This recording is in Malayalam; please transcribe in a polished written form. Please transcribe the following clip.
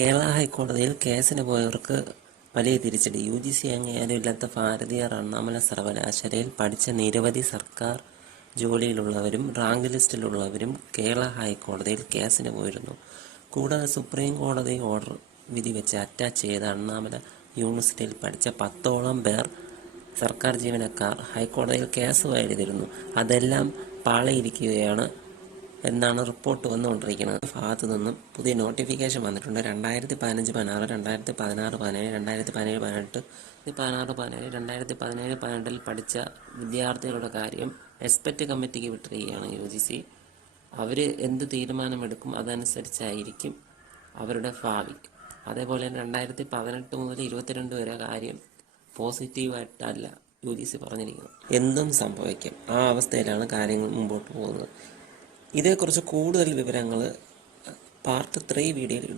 കേരള ഹൈക്കോടതിയിൽ കേസിന് പോയവർക്ക് വലിയ തിരിച്ചടി. UGC അംഗീകാരം ഇല്ലാത്ത ഭാരതീയർ അണ്ണാമല സർവകലാശാലയിൽ പഠിച്ച നിരവധി സർക്കാർ ജോലിയിലുള്ളവരും റാങ്ക് ലിസ്റ്റിലുള്ളവരും കേരള ഹൈക്കോടതിയിൽ കേസിന് പോയിരുന്നു. കൂടാതെ സുപ്രീം കോടതി ഓർഡർ വിധി വെച്ച് അറ്റാച്ച് ചെയ്ത അണ്ണാമല യൂണിവേഴ്സിറ്റിയിൽ പഠിച്ച 10ഓളം പേർ സർക്കാർ ജീവനക്കാർ ഹൈക്കോടതിയിൽ കേസ് എഴുതിയിരുന്നു. അതെല്ലാം പാളിയിരിക്കുകയാണ് എന്നാണ് റിപ്പോർട്ട് വന്നുകൊണ്ടിരിക്കുന്നത്. ഭാഗത്തു നിന്നും പുതിയ നോട്ടിഫിക്കേഷൻ വന്നിട്ടുണ്ട്. 2015-16, 2016-17, 2017-18, 2016-17, 2017-18 പഠിച്ച വിദ്യാർത്ഥികളുടെ കാര്യം എക്സ്പെർട്ട് കമ്മിറ്റിക്ക് വിട്ടിരിക്കുകയാണ് UGC. അവർ എന്ത് തീരുമാനമെടുക്കും അതനുസരിച്ചായിരിക്കും അവരുടെ ഭാവി. അതേപോലെ 2018 മുതൽ 22 വരെ കാര്യം പോസിറ്റീവായിട്ടല്ല UGC പറഞ്ഞിരിക്കുന്നത്. എന്തും സംഭവിക്കും. ആ അവസ്ഥയിലാണ് കാര്യങ്ങൾ മുമ്പോട്ട് പോകുന്നത്. ഇതേക്കുറിച്ച് കൂടുതൽ വിവരങ്ങൾ പാർട്ട് 3 വീഡിയോയിൽ